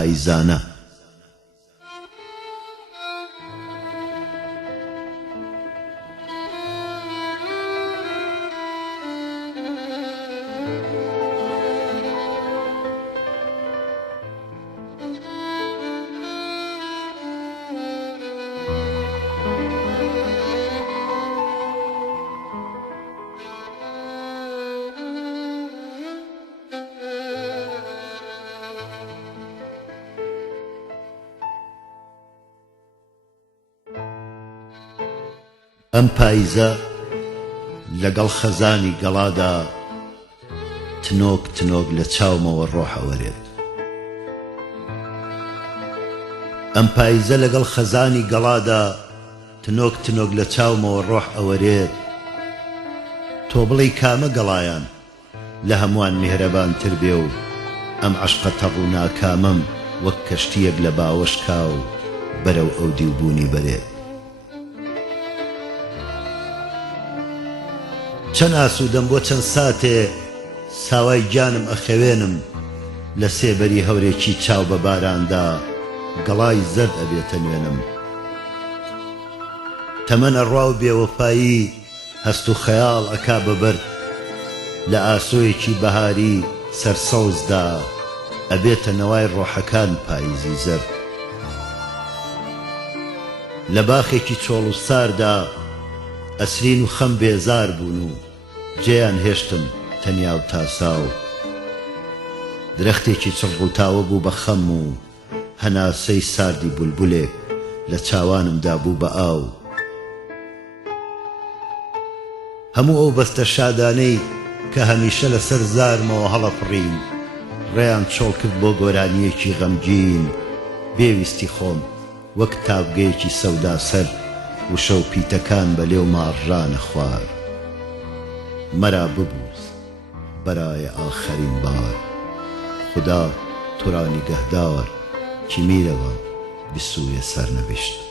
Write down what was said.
پاییزانە. ئەم پاییزە لەگەڵ خەزانی گەڵادا تنۆک تنۆک لە چاومەوە ڕۆح ئەوەرێت. ئەم پاییزە لەگەڵ خەزانی گەڵادا تنۆک تنۆک لە چاومەوە ڕۆح ئەوەرێت. تۆ بڵێی کامە گەڵایان لە هەمووان میهرەبانتر بێ و ئەم عەشقە تەڕ و ناکامەم وەک کەشتیەک لە باوەش کا و بەرەو ئەو دیوبوونی بەرێت. چەند ئاسوودەم بۆ چەند ساتێ ساوای گیانم ئەخەوێنم لە سێبەری هەورێکی چاو بە باراندا گەڵای زەرد ئەبێتە نوێنم. تەمەنە ڕوا و بێوەفایی هەست و خەیاڵ ئەکا بەبەرد لە ئاسۆیەکی بەهاری سەرسەوزدا ئەبێتە نەوای ڕۆحەکان پاییزی زەرد. لە باخێکی چۆڵ و ساردا ئەسرین و خەم بێزار بوون و جێیان هێشتم تەنیا و تاساو. درەختێکی چڕڕووتاوە بوو بە خەم و هەناسەی ساردی بولبولێک لە چاوانمدا بوو بە ئاو. هەموو ئەو بەستە شادانەی کە هەمیشە لەسەر زارمەوە هەڵەپڕین ڕێیان چۆڵ کرد بۆ گۆرانیەکی غەمگین. بێویستی خۆم وەک تابگەیەکی سەودا سەر و شەو پیتەکان بە لێو ماڕژانە خوار. مەرا ببووز بەرایە ئاخەرین بار، خدا تۆ را نیگەهدار کی میرەوە بسوویە سەرنەوشت.